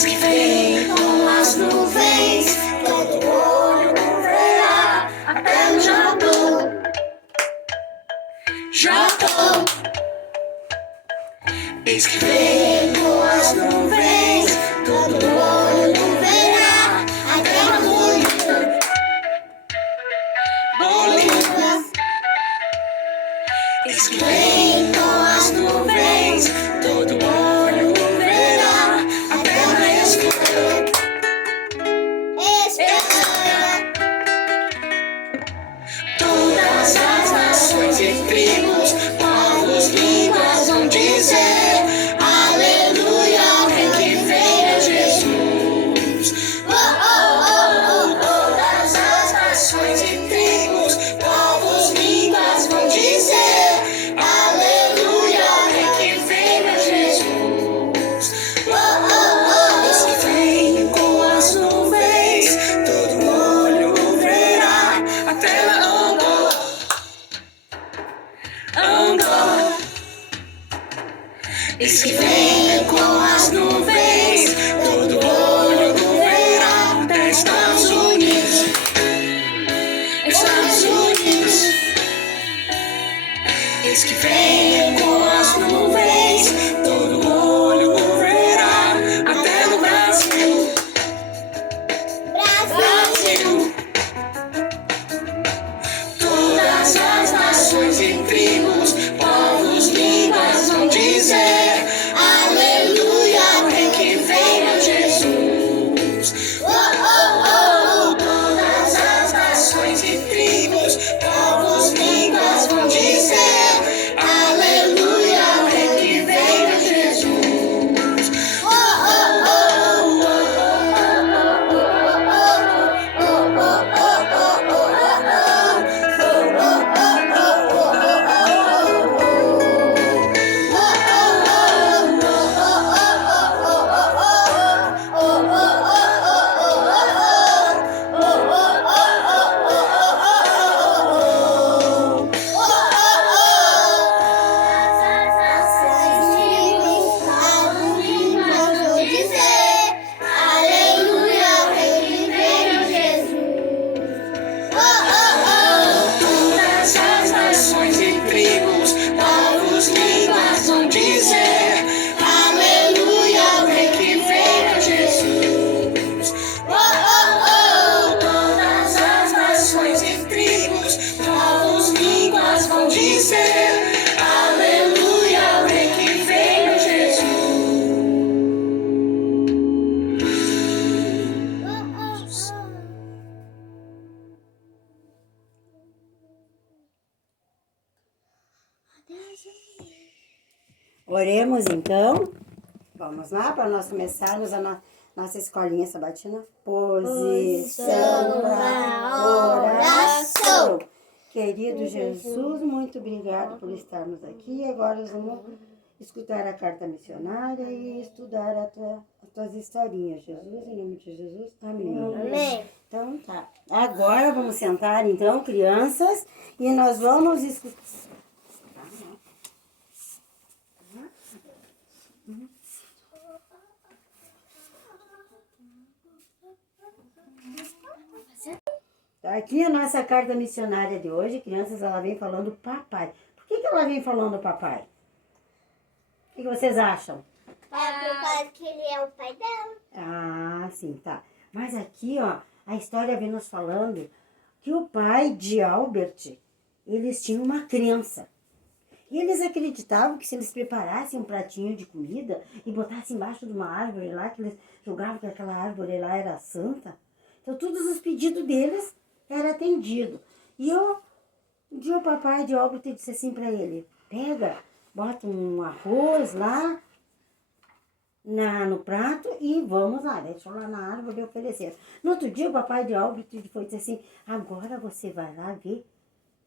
Eis que vem com as nuvens, todo olho o verá, até no Japão. Japão. Eis que vem com as nuvens, todo olho o verá, até na Bolívia. Bolívia. Eis que vem com as nuvens, todo olho o verá, até na Espanha. Espanha. Todas as nações e tribos, povos, línguas vão dizer: aleluia, o rei que vem é Jesus. Oh, oh, oh, oh. Todas as nações e tribos, povos, línguas vão dizer: aleluia, o rei que vem é Jesus. Oh, oh, oh. Eis que vem com as nuvens, todo olho o verá, até na Angola. Angola. Eis que vem com as nuvens, todo olho o verá, até Estados Unidos. Estados Unidos. Eis que vem com as nuvens, todo olho o verá, até no Brasil. Brasil. Todas as nações e tribos, povos, línguas vão dizer: aleluia, o rei que vem é Jesus. Oh, oh, oh. Todas as nações e tribos, povos, línguas vão dizer: aleluia, o rei que vem é Jesus. Oh, oh, oh, oh, oh, oh, oh, todas as nações e tribos, povos, línguas vão dizer: aleluia, o rei que vem é Jesus. Oh, oh, oh. Todas as nações e tribos, povos, línguas vão dizer: aleluia, o rei que vem é Jesus. Oremos então. Vamos lá para nós começarmos a nossa escolinha sabatina. Posição para oração. Querido Jesus, muito obrigado por estarmos aqui. Agora nós vamos escutar a carta missionária e estudar as tuas historinhas. Jesus, em nome de Jesus. Amém. Amém. Então tá. Agora vamos sentar então, crianças, e nós vamos escutar. Tá aqui a nossa carta missionária de hoje, crianças, ela vem falando papai. Por que ela vem falando papai? O que vocês acham? É por causa que ele é o pai dela. Ah, sim, tá. Mas aqui, ó, a história vem nos falando que o pai de Albert, eles tinham uma crença. E eles acreditavam que se eles preparassem um pratinho de comida e botassem embaixo de uma árvore lá, que eles julgavam que aquela árvore lá era santa, então todos os pedidos deles eram atendidos. E um dia o papai de Albert disse assim para ele: pega, bota um arroz lá no prato e vamos lá, deixou lá na árvore e oferecer. No outro dia o papai de Albert foi dizer assim: agora você vai lá ver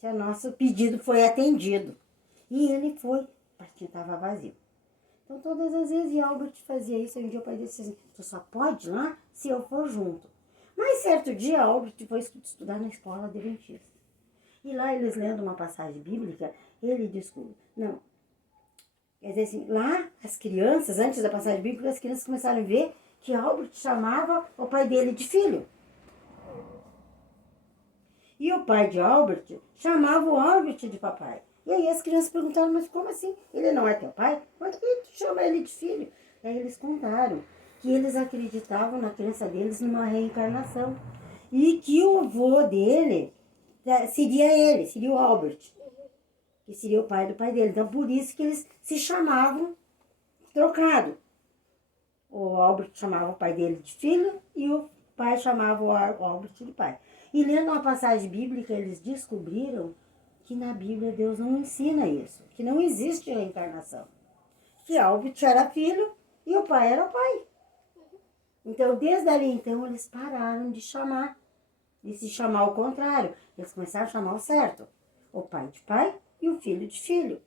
se o nosso pedido foi atendido. E ele foi, o pratinho estava vazio. Então todas as vezes Albert fazia isso, e um dia o pai disse assim: tu só pode ir lá se eu for junto. Mas certo dia Albert foi estudar na escola adventista. E lá eles lendo uma passagem bíblica, ele descobriu, quer dizer assim, lá as crianças, antes da passagem bíblica, as crianças começaram a ver que Albert chamava o pai dele de filho. E o pai de Albert chamava o Albert de papai. E aí as crianças perguntaram, mas como assim? Ele não é teu pai? Mas por que tu chama ele de filho? Aí eles contaram que eles acreditavam na crença deles numa reencarnação. E que o avô dele seria ele, seria o Albert. Que seria o pai do pai dele. Então por isso que eles se chamavam trocado. O Albert chamava o pai dele de filho e o pai chamava o Albert de pai. E lendo uma passagem bíblica, eles descobriram que na Bíblia Deus não ensina isso, que não existe reencarnação. Que Albert era filho e o pai era o pai. Então, desde ali, então, eles pararam de se chamar ao contrário. Eles começaram a chamar o certo. O pai de pai e o filho de filho.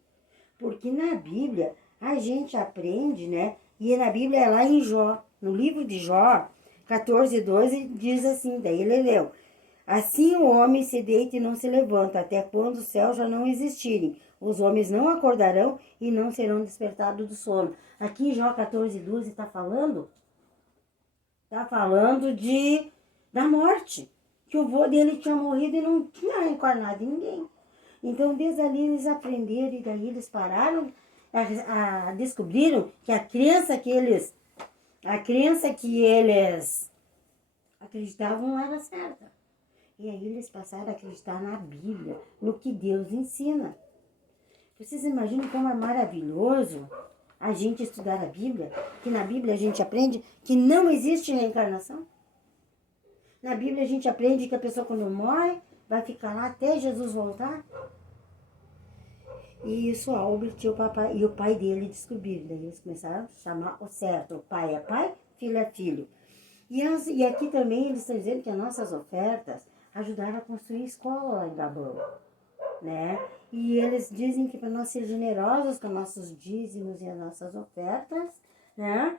Porque na Bíblia, a gente aprende, né? E na Bíblia, lá em Jó, no livro de Jó, 14:12, diz assim, daí ele leu: assim o homem se deita e não se levanta, até quando os céus já não existirem. Os homens não acordarão e não serão despertados do sono. Aqui em Jó 14:12 está falando da morte. Que o vô dele tinha morrido e não tinha reencarnado em ninguém. Então, desde ali eles aprenderam e daí eles pararam, descobriram que a crença que eles acreditavam não era certa. E aí eles passaram a acreditar na Bíblia, no que Deus ensina. Vocês imaginam como é maravilhoso a gente estudar a Bíblia? Que na Bíblia a gente aprende que não existe reencarnação. Na Bíblia a gente aprende que a pessoa quando morre vai ficar lá até Jesus voltar. E isso Albert e o pai dele descobriram. Daí eles começaram a chamar o certo. O pai é pai, filho é filho. E aqui também eles estão dizendo que as nossas ofertas ajudaram a construir escola lá em Gabão, né? E eles dizem que para nós ser generosos com nossos dízimos e as nossas ofertas, né?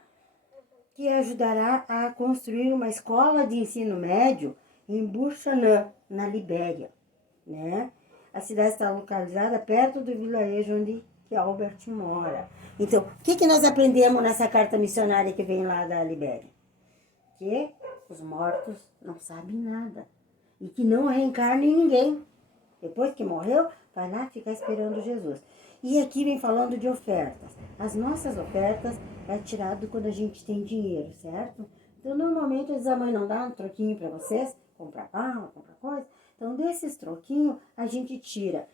Que ajudará a construir uma escola de ensino médio em Buxanã, na Libéria, né? A cidade está localizada perto do vilarejo onde que Albert mora. Então, o que nós aprendemos nessa carta missionária que vem lá da Libéria? Que os mortos não sabem nada. E que não reencarna em ninguém. Depois que morreu, vai lá ficar esperando Jesus. E aqui vem falando de ofertas. As nossas ofertas é tirado quando a gente tem dinheiro, certo? Então, normalmente, a mãe não dá um troquinho para vocês, comprar pão, comprar coisa. Então, desses troquinhos, a gente tira.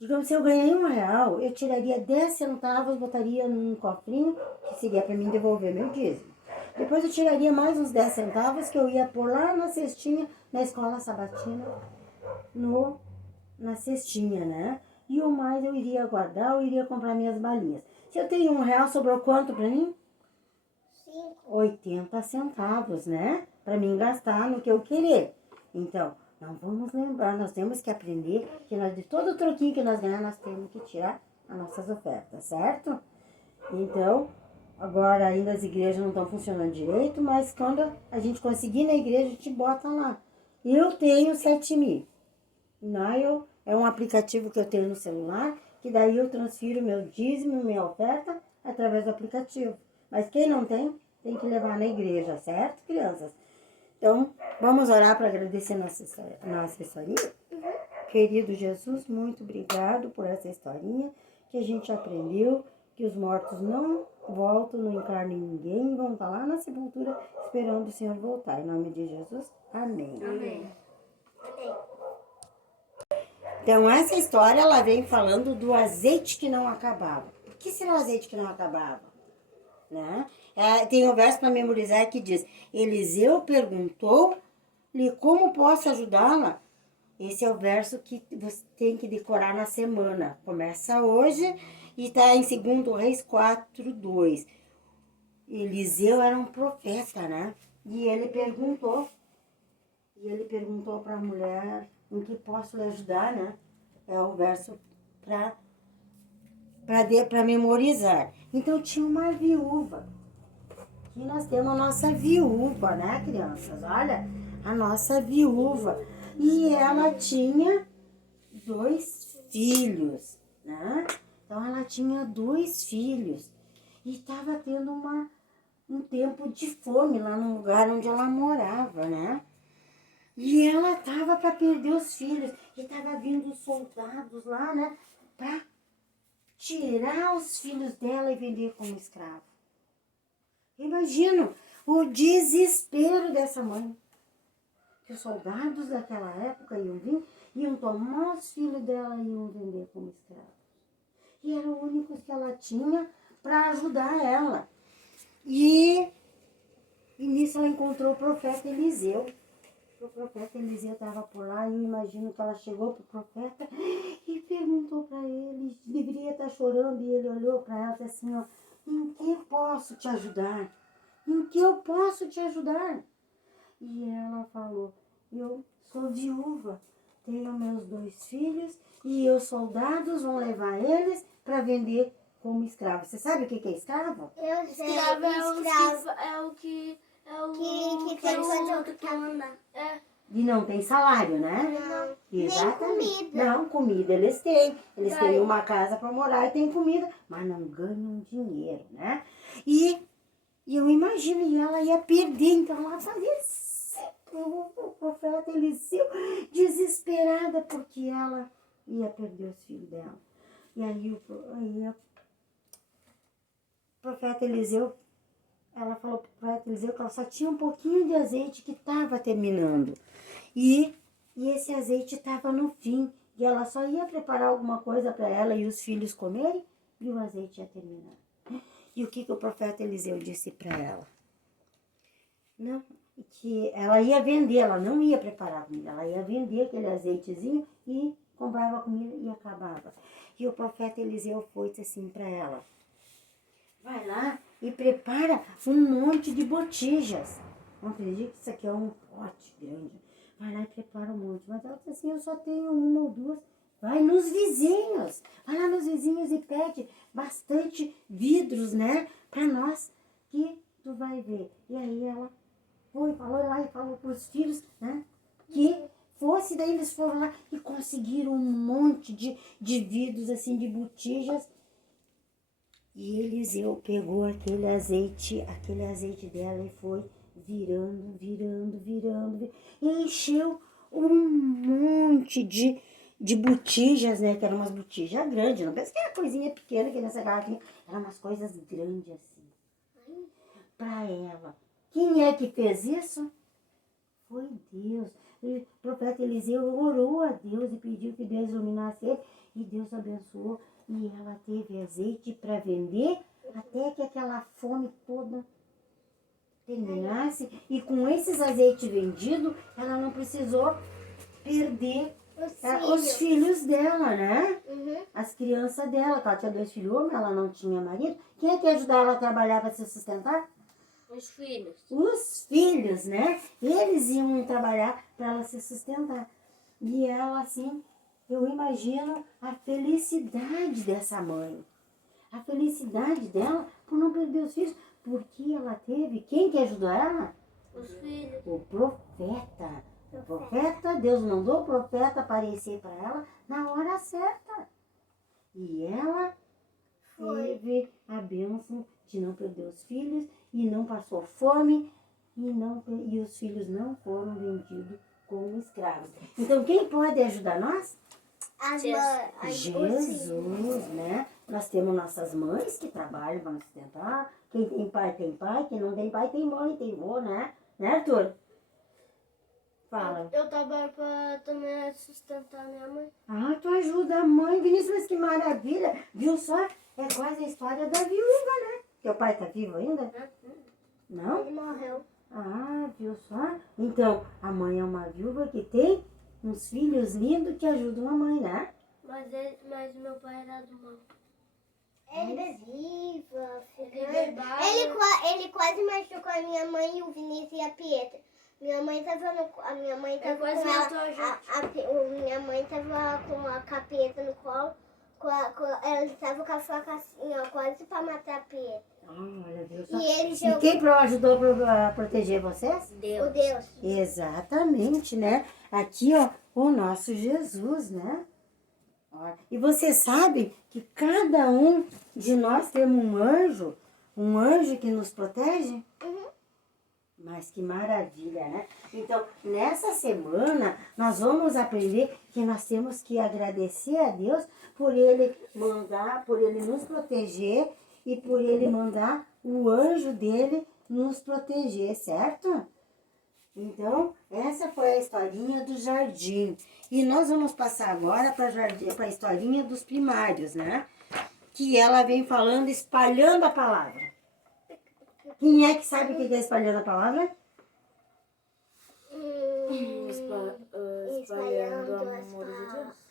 Digamos, se eu ganhei R$1, eu tiraria 10 centavos, botaria num cofrinho, que seria para mim devolver meu dízimo. Depois eu tiraria mais uns 10 centavos, que eu ia pôr lá na cestinha, na escola sabatina, na cestinha, né? E o mais eu iria guardar, eu iria comprar minhas balinhas. Se eu tenho R$1, sobrou quanto para mim? 80 centavos, né? Para mim gastar no que eu querer. Então, não vamos lembrar, nós temos que aprender que de todo o troquinho que nós ganhamos, nós temos que tirar as nossas ofertas, certo? Então, agora ainda as igrejas não estão funcionando direito, mas quando a gente conseguir na igreja, a gente bota lá. Eu tenho 7.000. Nile é um aplicativo que eu tenho no celular, que daí eu transfiro meu dízimo, minha oferta, através do aplicativo. Mas quem não tem que levar na igreja, certo, crianças? Então, vamos orar para agradecer nossa historinha? Querido Jesus, muito obrigado por essa historinha que a gente aprendeu, que os mortos não voltam, não encarnam em ninguém, vão estar lá na sepultura esperando o Senhor voltar. Em nome de Jesus, amém. Amém. Então, essa história, ela vem falando do azeite que não acabava. Por que será o azeite que não acabava? Né? Tem um verso para memorizar que diz: Eliseu perguntou-lhe como posso ajudá-la. Esse é o verso que você tem que decorar na semana. Começa hoje e está em 2 Reis 4:2. Eliseu era um profeta, né? E ele perguntou para a mulher: em que posso lhe ajudar, né? É o verso para memorizar. Então tinha uma viúva. Aqui nós temos a nossa viúva, né, crianças? Olha, a nossa viúva. E ela tinha 2 filhos, né? Então ela tinha 2 filhos. E estava tendo um tempo de fome lá no lugar onde ela morava, né? E ela estava para perder os filhos. E estava vindo os soldados lá, né? Para tirar os filhos dela e vender como escravo. Imagino o desespero dessa mãe. Que os soldados daquela época iam vir, iam tomar os filhos dela e iam vender como escravos. E eram os únicos que ela tinha para ajudar ela. E nisso ela encontrou o profeta Eliseu. O profeta Eliseu estava por lá e eu imagino que ela chegou para o profeta e perguntou para ele, deveria estar chorando, e ele olhou para ela e disse assim, ó, em que posso te ajudar? Em que eu posso te ajudar? E ela falou, eu sou viúva, tenho meus 2 filhos e os soldados vão levar eles para vender como escravo. Você sabe o que é escravo? Eu sei, Escravo escravo. é o que Que tem que fazer o que anda. E não tem salário, né? Não. Exatamente. Nem comida. Não, comida eles têm. Eles têm uma casa para morar e tem comida, mas não ganham dinheiro, né? E eu imagino, e ela ia perder, então ela fazia o profeta Eliseu, desesperada, porque ela ia perder os filhos dela. E aí o profeta Eliseu, ela falou para o profeta Eliseu que ela só tinha um pouquinho de azeite que estava terminando. E esse azeite estava no fim. E ela só ia preparar alguma coisa para ela e os filhos comerem e o azeite ia terminar. E o que o profeta Eliseu disse para ela? Não, que ela ia vender, ela não ia preparar comida, ela ia vender aquele azeitezinho e comprava a comida e acabava. E o profeta Eliseu foi e disse assim para ela, vai lá e prepara um monte de botijas. Não acredito que isso aqui é um pote grande. Vai lá e prepara um monte. Mas ela disse assim, eu só tenho 1 ou 2. Vai nos vizinhos. Vai lá nos vizinhos e pede bastante vidros, né? Para nós, que tu vai ver. E aí ela foi, falou lá e falou para os filhos, né? Que fosse, daí eles foram lá e conseguiram um monte de vidros, assim, de botijas. E Eliseu pegou aquele azeite dela e foi virando, e encheu um monte de botijas, né? Que eram umas botijas grandes, não pensa que era coisinha pequena que nessa garrafinha, eram umas coisas grandes assim, para ela. Quem é que fez isso? Foi Deus. O profeta Eliseu orou a Deus e pediu que Deus iluminasse ele, e Deus abençoou. E ela teve azeite para vender até que aquela fome toda terminasse. E com esses azeites vendidos, ela não precisou perder os filhos dela, né? Uhum. As crianças dela, que ela tinha 2 filhos homens, ela não tinha marido. Quem é que ajudava ela a trabalhar para se sustentar? Os filhos. Os filhos, né? Eles iam trabalhar para ela se sustentar. E ela, assim, eu imagino a felicidade dessa mãe. A felicidade dela por não perder os filhos. Porque ela teve... Quem que ajudou ela? Os filhos. O profeta. O profeta, Deus mandou o profeta aparecer para ela na hora certa. E ela teve a bênção de não perder os filhos e não passou fome e os filhos não foram vendidos como escravos. Então, quem pode ajudar nós? Jesus, né? Nós temos nossas mães que trabalham para nos sustentar. Quem tem pai, quem não tem pai, tem mãe, tem vô, né? Né, Arthur? Fala. Eu trabalho para também sustentar minha mãe. Ah, tu ajuda a mãe, Vinícius, mas que maravilha. Viu só? É quase a história da viúva, né? Teu pai tá vivo ainda? Não? Ele morreu. Ah, viu só? Então, a mãe é uma viúva que tem uns filhos lindos que ajudam a mãe, né? Mas meu pai era do mal. Ele bebia, Ele ele quase machucou a minha mãe e o Vinícius e a Pietra. Minha mãe tava com quase matou a gente. minha mãe tava com a capeta no colo. Ela estava com a faca assim, ó, quase para matar a Pietra. Olha, viu só? E ele E jogou quem ajudou a proteger vocês? o Deus. Exatamente, né? Aqui, ó, o nosso Jesus, né? Ó, e você sabe que cada um de nós temos um anjo Um anjo que nos protege? Uhum. Mas que maravilha, né? Então, nessa semana, nós vamos aprender que nós temos que agradecer a Deus por Ele mandar, por Ele nos proteger e por Ele mandar o anjo dele nos proteger, certo? Então, essa foi a historinha do jardim. E nós vamos passar agora para a historinha dos primários, né? Que ela vem falando, espalhando a palavra. Quem é que sabe o que é espalhando a palavra? Espalhando o amor de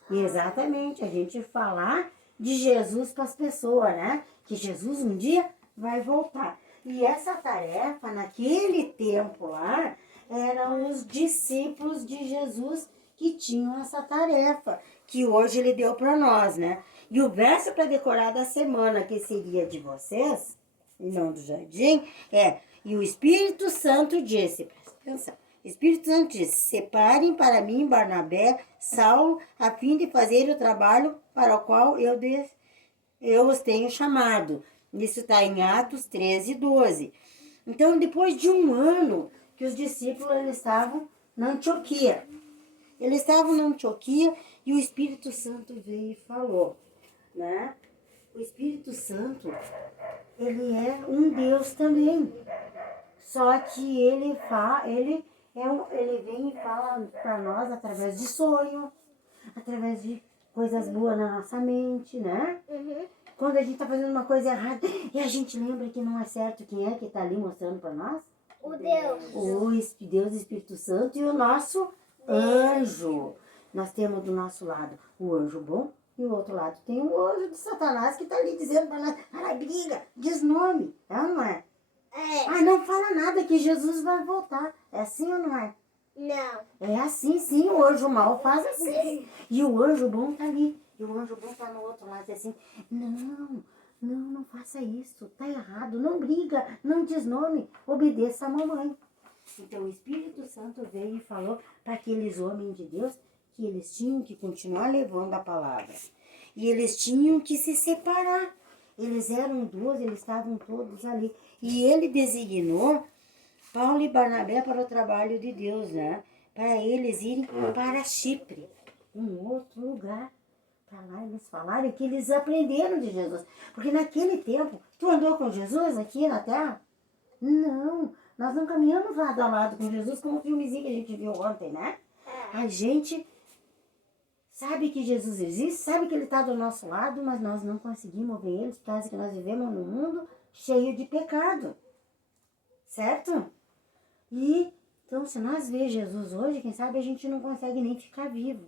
Deus. Exatamente, a gente falar de Jesus para as pessoas, né? Que Jesus um dia vai voltar. E essa tarefa, naquele tempo lá, eram os discípulos de Jesus que tinham essa tarefa, que hoje ele deu para nós, né? E o verso para decorar da semana, que seria de vocês, e não do jardim, é: e o Espírito Santo disse, presta atenção, Espírito Santo disse, separem para mim Barnabé, Saulo, a fim de fazer o trabalho para o qual eu os tenho chamado. Isso está em Atos 13:12. Então, depois de um ano que os discípulos eles estavam na Antioquia. Eles estavam na Antioquia e o Espírito Santo veio e falou, né? O Espírito Santo, ele é um Deus também. Só que ele vem e fala para nós através de sonho, através de coisas boas na nossa mente, né? Uhum. Quando a gente está fazendo uma coisa errada e a gente lembra que não é certo, quem é que está ali mostrando para nós? O Deus. O Deus, Espírito Santo e o nosso anjo. Nós temos do nosso lado o anjo bom e o outro lado tem o anjo de Satanás que está ali dizendo para nós, briga, diz nome, é ou não é? É. Não fala nada que Jesus vai voltar. É assim ou não é? Não. É assim, sim, o anjo mau faz assim. E o anjo bom tá ali. E o anjo bom tá no outro lado, assim, não faça isso, tá errado, não briga, não diz nome, obedeça a mamãe. Então o Espírito Santo veio e falou para aqueles homens de Deus que eles tinham que continuar levando a palavra. E eles tinham que se separar. Eles eram 12, eles estavam todos ali. E ele designou Paulo e Barnabé para o trabalho de Deus, né? Para eles irem para Chipre, um outro lugar. Para lá eles falaram que eles aprenderam de Jesus. Porque naquele tempo, tu andou com Jesus aqui na Terra? Não, nós não caminhamos lado a lado com Jesus como o filmezinho que a gente viu ontem, né? A gente sabe que Jesus existe, sabe que Ele está do nosso lado, mas nós não conseguimos ver Ele por causa que nós vivemos num mundo cheio de pecado. Certo? E, então, se nós ver Jesus hoje, quem sabe a gente não consegue nem ficar vivo.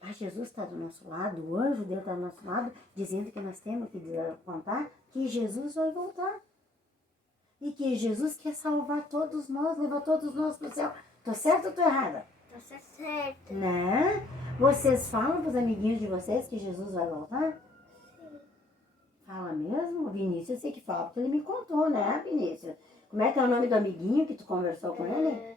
Mas Jesus está do nosso lado, o anjo dele está do nosso lado, dizendo que nós temos que contar que Jesus vai voltar. E que Jesus quer salvar todos nós, levar todos nós para o céu. Tô certo ou tô errada? Tá certo. Né? Vocês falam para os amiguinhos de vocês que Jesus vai voltar? Sim. Fala mesmo? O Vinícius eu sei que fala, porque ele me contou, né, Vinícius? Como é que é o nome do amiguinho que tu conversou com ele?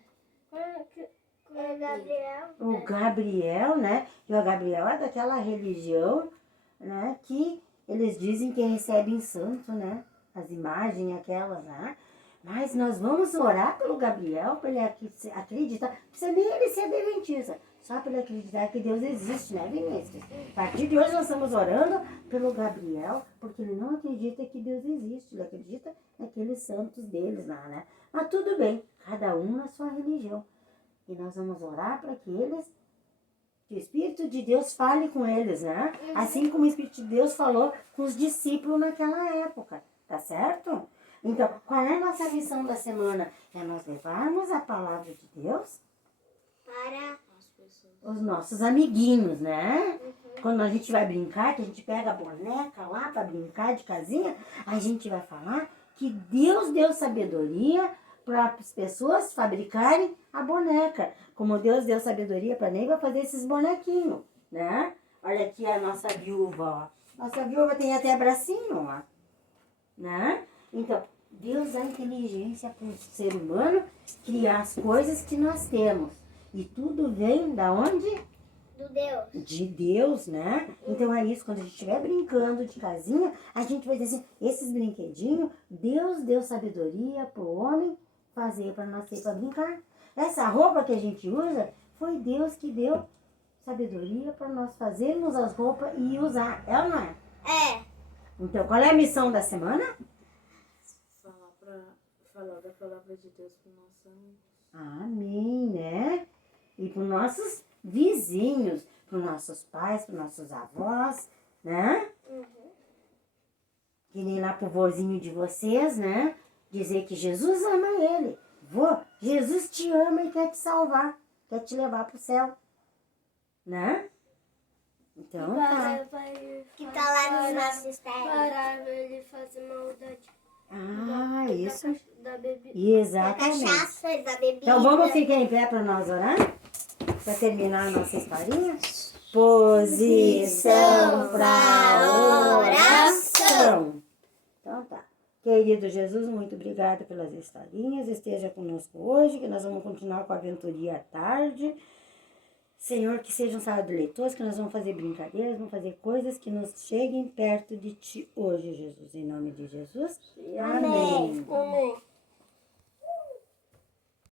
É Gabriel. O Gabriel, né? E o Gabriel é daquela religião, né? Que eles dizem que recebem santo, né? As imagens, aquelas, né? Mas nós vamos orar pelo Gabriel, para ele acreditar. Não precisa nem ele ser adventista. Só para ele acreditar que Deus existe, né, Vinícius? A partir de hoje nós estamos orando pelo Gabriel, porque ele não acredita que Deus existe. Ele acredita naqueles santos deles lá, né? Mas tudo bem, cada um na sua religião. E nós vamos orar para que o Espírito de Deus fale com eles, né? Assim como o Espírito de Deus falou com os discípulos naquela época, tá certo? Então, qual é a nossa missão da semana? É nós levarmos a palavra de Deus Para os nossos amiguinhos, né? Quando a gente vai brincar, que a gente pega a boneca lá para brincar de casinha, a gente vai falar que Deus deu sabedoria para as pessoas fabricarem a boneca. Como Deus deu sabedoria para Ney, vai fazer esses bonequinhos, né? Olha aqui a nossa viúva, ó. Nossa viúva tem até bracinho, ó. Né? Então, Deus dá inteligência para o ser humano criar as coisas que nós temos. E tudo vem da onde? Do Deus. De Deus, né? Então é isso, quando a gente estiver brincando de casinha, a gente vai dizer assim, esses brinquedinhos, Deus deu sabedoria pro homem fazer para nascer, para brincar. Essa roupa que a gente usa, foi Deus que deu sabedoria para nós fazermos as roupas e usar. É ou não é? É. Então, qual é a missão da semana? Falar da palavra de Deus para nossa mãe. Amém, né? E para os nossos vizinhos, para os nossos pais, para os nossos avós, né? Que nem lá pro vozinho de vocês, né? Dizer que Jesus ama ele. Vô, Jesus te ama e quer te salvar, quer te levar pro céu, né? Então, tá. Que tá lá nos nossos pés. Parar ele fazer maldade. Ah, isso. Da bebida. Exatamente. Cachaça, da bebida. Então vamos ficar em pé para nós orar? Para terminar a nossa historinha? Posição para oração. Então tá. Querido Jesus, muito obrigada pelas historinhas. Esteja conosco hoje, que nós vamos continuar com a aventuria à tarde. Senhor, que sejam sábados leitores, que nós vamos fazer brincadeiras, vamos fazer coisas que nos cheguem perto de Ti hoje, Jesus. Em nome de Jesus. Amém. Amém.